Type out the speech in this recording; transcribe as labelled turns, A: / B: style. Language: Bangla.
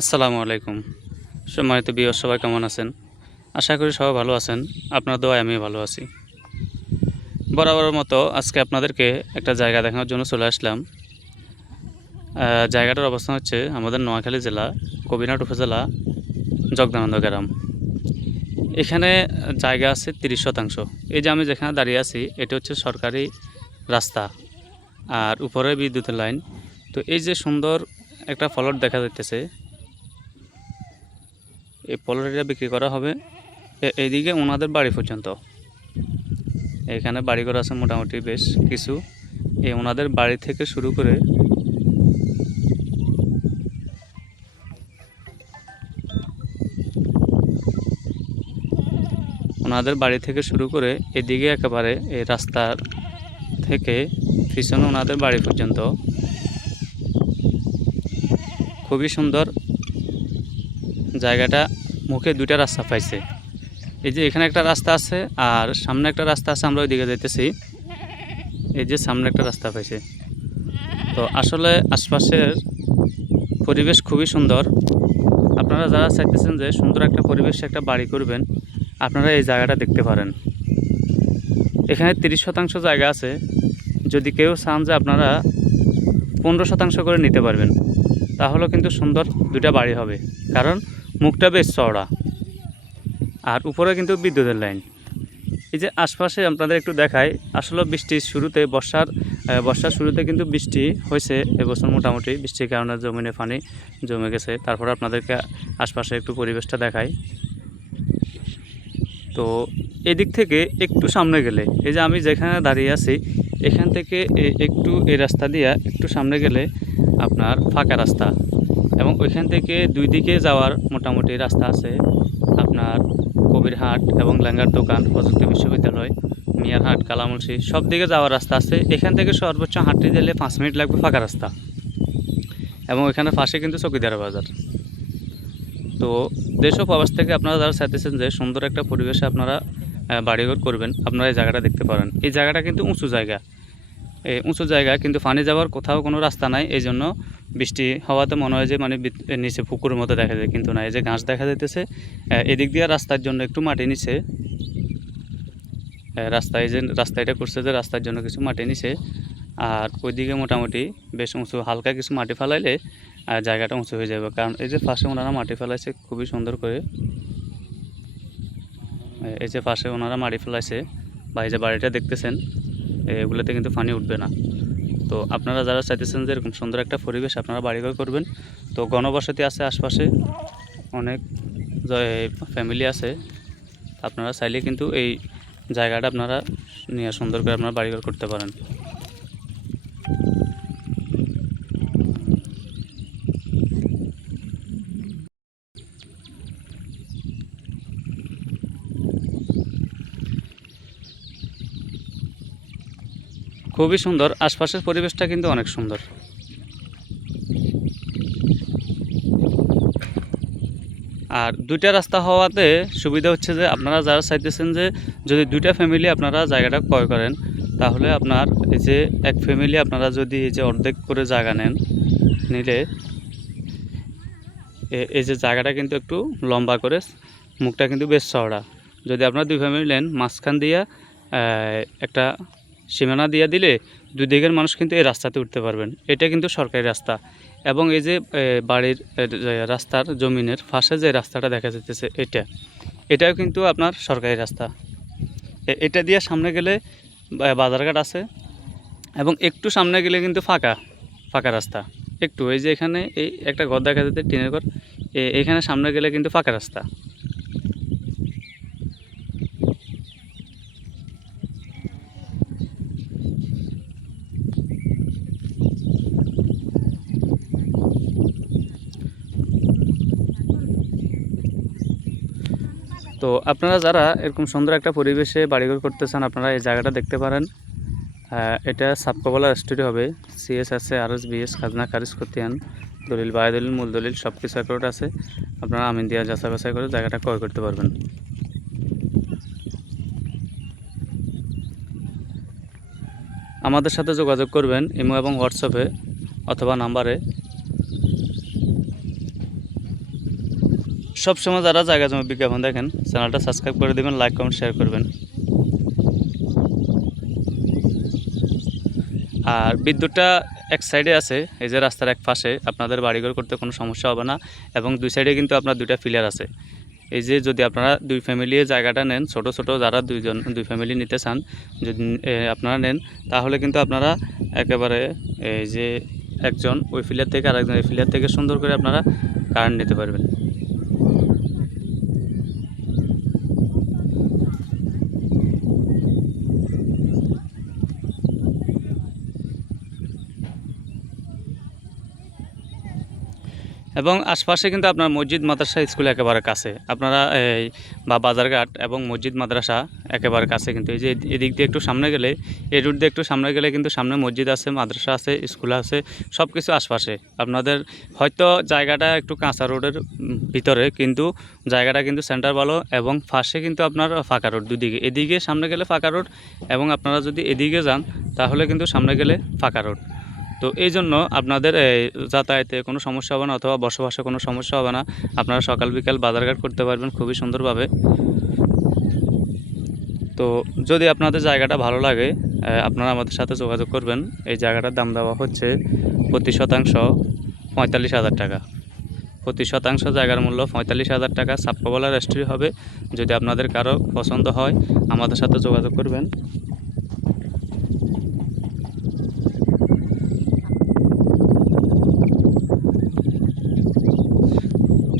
A: আসসালামু আলাইকুম। সম্মানিত বিয় সবাই কেমন আছেন? আশা করি সবাই ভালো আছেন। আপনার দোয়ায় আমি ভালো আছি। বরাবরের মতো আজকে আপনাদেরকে একটা জায়গা দেখানোর জন্য চলে আসলাম। জায়গাটার অবস্থান হচ্ছে আমাদের নোয়াখালী জেলা, কবিরহাট উপজেলা, জগদানন্দ গ্রাম। এখানে জায়গা আছে তিরিশ শতাংশ। এই যে আমি যেখানে দাঁড়িয়ে আছি, এটা হচ্ছে সরকারি রাস্তা আর উপরে বিদ্যুতের লাইন। তো এই যে সুন্দর একটা ফলট দেখা যাইতেছে এই পোলট্রিটা বিক্রি করা হবে এইদিকে ওনাদের বাড়ি পর্যন্ত। এখানে বাড়ি করা আছে মোটামুটি বেশ কিছু। এই ওনাদের বাড়ি থেকে শুরু করে ওনাদের বাড়ি থেকে শুরু করে এদিকে একেবারে এই রাস্তার থেকে পিছনে ওনাদের বাড়ি পর্যন্ত। খুবই সুন্দর জায়গাটা মুখে দুইটা রাস্তা পাইছে। এই যে এখানে একটা রাস্তা আছে আর সামনে একটা রাস্তা আছে, আমরা ওইদিকে যাইতেছি। এই যে সামনে একটা রাস্তা পাইছে। তো আসলে আশপাশের পরিবেশ খুবই সুন্দর। আপনারা যারা চাইতেছেন যে সুন্দর একটা পরিবেশে একটা বাড়ি করবেন, আপনারা এই জায়গাটা দেখতে পারেন। এখানে তিরিশ শতাংশ জায়গা আছে। যদি কেউ চান যে আপনারা পনেরো শতাংশ করে নিতে পারবেন, তাহলেও কিন্তু সুন্দর দুটা বাড়ি হবে। কারণ মুখটা বেশ চওড়া। আর উপরে কিন্তু বিদ্যুতের লাইন। এই যে আশপাশে আপনাদের একটু দেখাই, আসলে বৃষ্টির শুরুতে বর্ষার বর্ষার শুরুতে কিন্তু বৃষ্টি হয়েছে এবছর মোটামুটি। বৃষ্টির কারণে জমিনে পানি জমে গেছে। তারপর আপনাদেরকে আশপাশে একটু পরিবেশটা দেখাই। তো এদিক থেকে একটু সামনে গেলে, এই যে আমি যেখানে দাঁড়িয়ে আছি, এখান থেকে একটু এই রাস্তা দিয়ে একটু সামনে গেলে আপনার ফাঁকা রাস্তা। এবং ওইখান থেকে দুই দিকে যাওয়ার মোটামুটি রাস্তা আছে আপনার কবিরহাট এবং লেঙ্গার দোকান, প্রযুক্তি বিশ্ববিদ্যালয়, মিয়ারহাট, কালামুলসি, সব দিকে যাওয়ার রাস্তা আছে। এখান থেকে সর্বোচ্চ হাঁটতে গেলে পাঁচ মিনিট লাগবে ফাঁকা রাস্তা। এবং এখানে পাশে কিন্তু চকিদার বাজার। তো দেশ ও প্রবাস থেকে আপনারা যারা চাইতেছেন যে সুন্দর একটা পরিবেশে আপনারা বাড়িঘর করবেন, আপনারা এই জায়গাটা দেখতে পারেন। এই জায়গাটা কিন্তু উঁচু জায়গা। উঁচু জায়গা, কিন্তু পানি যাওয়ার কোথাও কোনো রাস্তা নাই, এই জন্য বৃষ্টি হওয়াতে মনে হয় যে মানে নিচে পুকুরের মতো দেখা যায়, কিন্তু না, এই যে ঘাস দেখা যাইতেছে এদিক দিয়ে রাস্তার জন্য একটু মাটি নিচে রাস্তায় যে রাস্তা এটা করছে যে রাস্তার জন্য কিছু মাটি নিচে আর ওইদিকে মোটামুটি বেশ উঁচু, হালকা কিছু মাটি ফেলাইলে জায়গাটা উঁচু হয়ে যাবে, কারণ এই যে পাশে ওনারা মাটি ফেলাইছে, খুবই সুন্দর করে এই যে পাশে ওনারা মাটি ফেলাইছে বা এই যে বাড়িটা দেখতেছেন এগুলোতে কিন্তু পানি উঠবে না। তো আপনারা যারা চাইতেছেন যে এরকম সুন্দর একটা পরিবেশ আপনারা বাড়িঘর করবেন। তো গণবসতি আছে আশপাশে, অনেক ফ্যামিলি আছে। আপনারা চাইলে কিন্তু এই জায়গাটা আপনারা নিয়ে সুন্দর করে আপনারা বাড়িঘর করতে পারেন। খুবই সুন্দর। আশপাশের পরিবেশটা কিন্তু অনেক সুন্দর। আর দুইটা রাস্তা হওয়াতে সুবিধা হচ্ছে যে আপনারা যারা চাইতেছেন যে যদি দুইটা ফ্যামিলি আপনারা জায়গাটা ক্রয় করেন, তাহলে আপনার এই যে এক ফ্যামিলি আপনারা যদি এই যে অর্ধেক করে জায়গা নেন, নিলে এই যে জায়গাটা কিন্তু একটু লম্বা করে, মুখটা কিন্তু বেশ চওড়া। যদি আপনারা দুই ফ্যামিলি নেন, মাঝখান দিয়া একটা সীমানা দিয়ে দিলে দুই দিকের মানুষ কিন্তু এই রাস্তাতে উঠতে পারবেন। এটা কিন্তু সরকারি রাস্তা। এবং এই যে বাড়ির রাস্তার জমিনের পাশে যে রাস্তাটা দেখা যেতেছে এটা, এটাও কিন্তু আপনার সরকারি রাস্তা। এটা দিয়ে সামনে গেলে বাজারঘাট আছে এবং একটু সামনে গেলে কিন্তু ফাঁকা ফাঁকা রাস্তা। একটু, এই যে এখানে এই একটা ঘর দেখা যেতে টিনের ঘর এখানে সামনে গেলে কিন্তু ফাঁকা রাস্তা। তো আপনারা যারা এরকম সুন্দর একটা পরিবেশে বাড়িঘর করতে চান, আপনারা এই জায়গাটা দেখতে পারেন। এটা সাবকবলা স্টুডিও হবে। সিএস আছে আর এস বিএস খাজনা খারিজ খতিয়ান, দলিল বায় দলিল মূল দলিল সব কিছু অ্যাকাউন্ট আছে। আপনারা আমিন দিয়া যাচাই বাছাই করে জায়গাটা ক্রয় করতে পারবেন। আমাদের সাথে যোগাযোগ করবেন ইমো এবং হোয়াটসঅ্যাপে অথবা নাম্বারে সবসময় যারা জায়গা জমি বিজ্ঞাপন দেখেন চ্যানেলটা সাবস্ক্রাইব করে দেবেন লাইক কমেন্ট শেয়ার করবেন। আর বিদ্যুৎটা এক সাইডে আছে, এই যে রাস্তার এক পাশে, আপনাদের বাড়িঘর করতে কোনো সমস্যা হবে না, এবং দুই সাইডে কিন্তু আপনার দুইটা ফিলার আছে। এই যে যদি আপনারা দুই ফ্যামিলি জায়গাটা নেন, ছোট ছোট যারা দুইজন, দুই ফ্যামিলি নিতে চান, যদি আপনারা নেন, তাহলে কিন্তু আপনারা একেবারে, এই যে একজন ওই ফিলার থেকে আরেকজন এই ফিলার থেকে সুন্দর করে আপনারা কারেন্ট নিতে পারবেন। এবং আশপাশে কিন্তু আপনার মসজিদ, মাদ্রাসা, স্কুল একেবারে কাছে। আপনারা এই বা বাজারঘাট এবং মসজিদ, মাদ্রাসা একেবারে কাছে কিন্তু। এই যে এদিক দিয়ে একটু সামনে গেলে, এই রুট দিয়ে একটু সামনে গেলে কিন্তু সামনে মসজিদ আছে, মাদ্রাসা আছে, স্কুল আছে সব কিছু আশপাশে। আপনাদের হয়তো জায়গাটা একটু কাঁচা রোডের ভিতরে, কিন্তু জায়গাটা কিন্তু সেন্টার ভালো এবং পাশে কিন্তু আপনার ফাঁকা রোড দুদিকে। এদিকে সামনে গেলে ফাঁকা রোড এবং আপনারা যদি এদিকে যান, তাহলে কিন্তু সামনে গেলে ফাঁকা রোড। তো এই জন্য আপনাদের যাতায়াতে কোনো সমস্যা হবে না অথবা বসবাসে কোনো সমস্যা হবে না। আপনারা সকাল, বিকাল বাজারঘাট করতে পারবেন খুবই সুন্দরভাবে। তো যদি আপনাদের জায়গাটা ভালো লাগে আপনারা আমাদের সাথে যোগাযোগ করবেন। এই জায়গাটার দাম দেওয়া হচ্ছে প্রতি শতাংশ পঁয়তাল্লিশ হাজার টাকা। প্রতি শতাংশ জায়গার মূল্য পঁয়তাল্লিশ হাজার টাকা। সাপ্পাবলা রেস্ট্রি হবে। যদি আপনাদের কারও পছন্দ হয়, আমাদের সাথে যোগাযোগ করবেন।